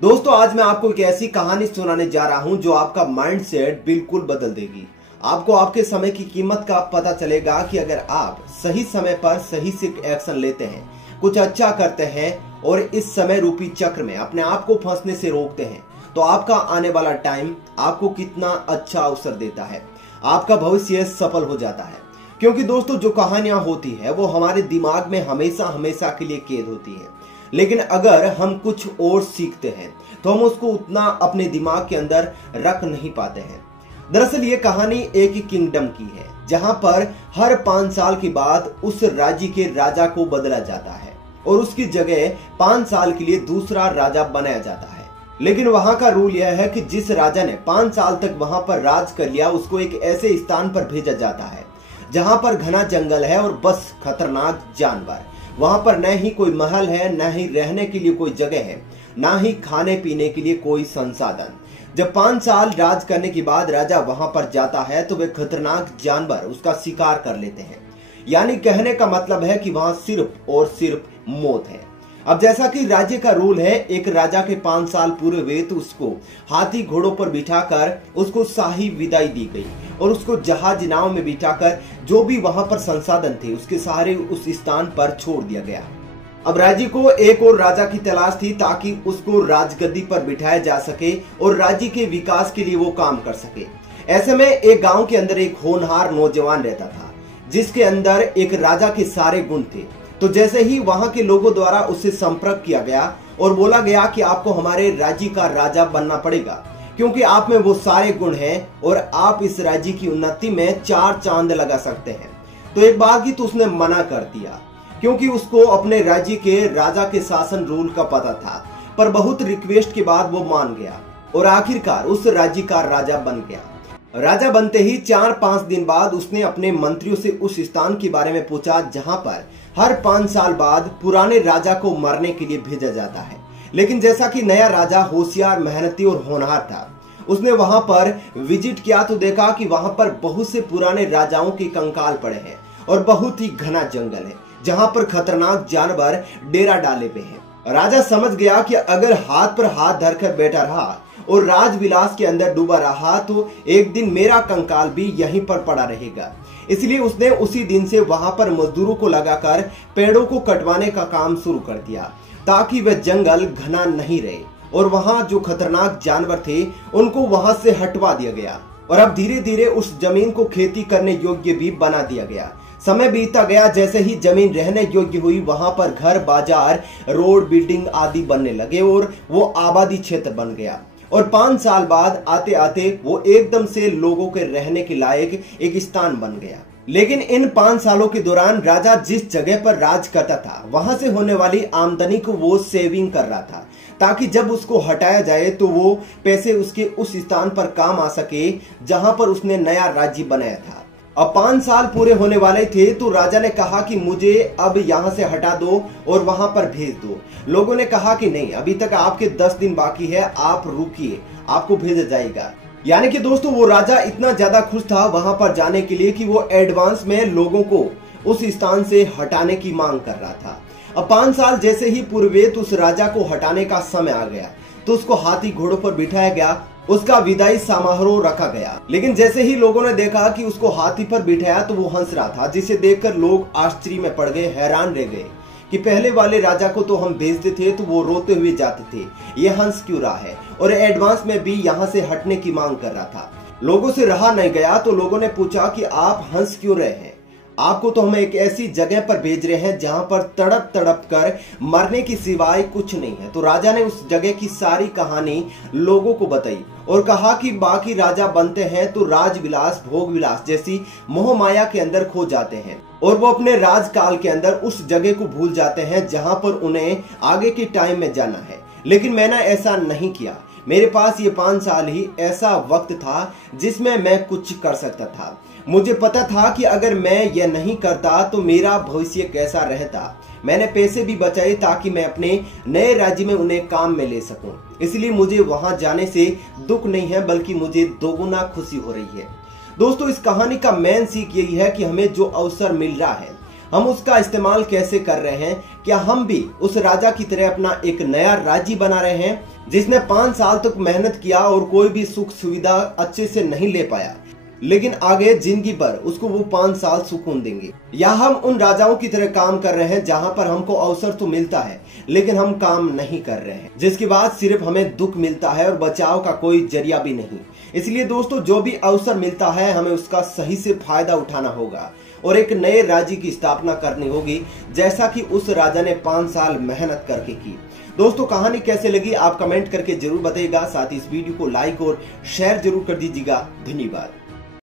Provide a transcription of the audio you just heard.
दोस्तों आज मैं आपको एक ऐसी कहानी सुनाने जा रहा हूं जो आपका माइंडसेट बिल्कुल बदल देगी। आपको आपके समय की कीमत का पता चलेगा कि अगर आप सही समय पर सही से एक्शन लेते हैं, कुछ अच्छा करते हैं और इस समय रूपी चक्र में अपने आप को फंसने से रोकते हैं, तो आपका आने वाला टाइम आपको कितना अच्छा अवसर देता है। आपका भविष्य सफल हो जाता है। क्योंकि दोस्तों जो कहानियां होती है वो हमारे दिमाग में हमेशा हमेशा के लिए कैद होती है, लेकिन अगर हम कुछ और सीखते हैं तो हम उसको उतना अपने दिमाग के अंदर रख नहीं पाते हैं। दरअसल ये कहानी एक किंगडम की है जहां पर हर 5 साल के बाद उस राज्य के राजा को बदला जाता है और उसकी जगह 5 साल के लिए दूसरा राजा बनाया जाता है। लेकिन वहां का रूल यह है कि जिस राजा ने 5 साल तक वहां पर राज कर लिया उसको एक ऐसे स्थान पर भेजा जाता है जहां पर घना जंगल है और बस खतरनाक जानवर। वहां पर न ही कोई महल है, न ही रहने के लिए कोई जगह है, न ही खाने पीने के लिए कोई संसाधन। जब 5 साल राज करने के बाद राजा वहां पर जाता है तो वे खतरनाक जानवर उसका शिकार कर लेते हैं। यानी कहने का मतलब है कि वहां सिर्फ और सिर्फ मौत है। अब जैसा कि राज्य का रूल है, एक राजा के 5 साल पूरे हुए तो उसको हाथी घोड़ों पर बिठाकर उसको शाही विदाई दी गई और उसको जहाज नाव में बिठाकर जो भी वहां पर संसाधन थे उसके सहारे उस स्थान पर छोड़ दिया गया। अब राज्य को एक और राजा की तलाश थी ताकि उसको राजगद्दी पर बिठाया जा सके और राज्य के विकास के लिए वो काम कर सके। ऐसे में एक गांव के अंदर एक होनहार नौजवान रहता था जिसके अंदर एक राजा के सारे गुण थे। तो जैसे ही वहां के लोगों द्वारा उससे संपर्क किया गया और बोला गया कि आपको हमारे राज्य का राजा बनना पड़ेगा क्योंकि आप में वो सारे गुण हैं और आप इस राज्य की उन्नति में 4 चांद लगा सकते हैं। तो एक बात की तो उसने मना कर दिया क्योंकि उसको अपने राज्य के राजा के शासन रूल का पता था, पर बहुत रिक्वेस्ट के बाद वो मान गया और आखिरकार उस राज्य का राजा बन गया। राजा बनते ही 4-5 दिन बाद उसने अपने मंत्रियों से उस स्थान के बारे में पूछा जहां पर हर 5 साल बाद पुराने राजा को मरने के लिए भेजा जाता है। लेकिन जैसा कि नया राजा होशियार, मेहनती और होनहार था, उसने वहां पर विजिट किया तो देखा कि वहां पर बहुत से पुराने राजाओं के कंकाल पड़े हैं और बहुत ही घना जंगल है जहां पर खतरनाक जानवर डेरा डाले पे हैं। राजा समझ गया कि अगर हाथ पर हाथ धरकर बैठा रहा और राजविलास के अंदर डूबा रहा तो एक दिन मेरा कंकाल भी यहीं पर पड़ा रहेगा। इसलिए उसने उसी दिन से वहां पर मजदूरों को लगाकर पेड़ों को कटवाने का काम शुरू कर दिया ताकि वह जंगल घना नहीं रहे और वहां जो खतरनाक जानवर थे उनको वहां से हटवा दिया गया और अब धीरे धीरे उस जमीन को खेती करने योग्य भी बना दिया गया। समय बीतता गया, जैसे ही जमीन रहने योग्य हुई वहां पर घर, बाजार, रोड, बिल्डिंग आदि बनने लगे और वो आबादी क्षेत्र बन गया। और 5 साल बाद आते आते वो एकदम से लोगों के रहने के लायक एक स्थान बन गया। लेकिन इन 5 सालों के दौरान राजा जिस जगह पर राज करता था वहां से होने वाली आमदनी को वो सेविंग कर रहा था ताकि जब उसको हटाया जाए तो वो पैसे उसके उस स्थान पर काम आ सके जहां पर उसने नया राज्य बनाया था। अब 5 साल पूरे होने वाले थे तो राजा ने कहा कि मुझे अब यहाँ से हटा दो और वहां पर भेज दो। लोगों ने कहा कि नहीं, अभी तक आपके 10 दिन बाकी है, आप रुकिए, आपको भेजा जाएगा। यानी कि दोस्तों वो राजा इतना ज्यादा खुश था वहां पर जाने के लिए कि वो एडवांस में लोगों को उस स्थान से हटाने की मांग कर रहा था। अब 5 साल जैसे ही पूरे तो उस राजा को हटाने का समय आ गया तो उसको हाथी घोड़ों पर बिठाया गया, उसका विदाई समारोह रखा गया। लेकिन जैसे ही लोगों ने देखा कि उसको हाथी पर बिठाया तो वो हंस रहा था, जिसे देखकर लोग आश्चर्य में पड़ गए, हैरान रह गए कि पहले वाले राजा को तो हम भेजते थे तो वो रोते हुए जाते थे, ये हंस क्यों रहा है और एडवांस में भी यहाँ से हटने की मांग कर रहा था। लोगों से रहा नहीं गया तो लोगों ने पूछा कि आप हंस क्यों रहे हैं, आपको तो हम एक ऐसी जगह पर भेज रहे हैं जहां पर तड़प तड़प कर मरने की सिवाय कुछ नहीं है। तो राजा ने उस जगह की सारी कहानी लोगों को बताई और कहा कि बाकी राजा बनते हैं तो राजविलास, भोग विलास जैसी मोह माया के अंदर खो जाते हैं और वो अपने राजकाल के अंदर उस जगह को भूल जाते हैं जहां पर उन्हें आगे के टाइम में जाना है। लेकिन मैंने ऐसा नहीं किया। मेरे पास ये 5 साल ही ऐसा वक्त था जिसमें मैं कुछ कर सकता था। मुझे पता था कि अगर मैं यह नहीं करता तो मेरा भविष्य कैसा रहता। मैंने पैसे भी बचाए ताकि मैं अपने नए राज्य में उन्हें काम में ले सकूं। इसलिए मुझे वहां जाने से दुख नहीं है बल्कि मुझे दोगुना खुशी हो रही है। दोस्तों इस कहानी का मेन सीख यही है कि हमें जो अवसर मिल रहा है हम उसका इस्तेमाल कैसे कर रहे हैं? क्या हम भी उस राजा की तरह अपना एक नया राज्य बना रहे हैं जिसने 5 साल तक मेहनत किया और कोई भी सुख सुविधा अच्छे से नहीं ले पाया, लेकिन आगे जिंदगी भर उसको वो 5 साल सुकून देंगे? या हम उन राजाओं की तरह काम कर रहे हैं जहां पर हमको अवसर तो मिलता है लेकिन हम काम नहीं कर रहे हैं, जिसके बाद सिर्फ हमें दुख मिलता है और बचाव का कोई जरिया भी नहीं। इसलिए दोस्तों, जो भी अवसर मिलता है हमें उसका सही से फायदा उठाना होगा और एक नए राज्य की स्थापना करनी होगी, जैसा कि उस राजा ने 5 साल मेहनत करके की। दोस्तों, कहानी कैसे लगी आप कमेंट करके जरूर बताइएगा। साथ ही इस वीडियो को लाइक और शेयर जरूर कर दीजिएगा। धन्यवाद।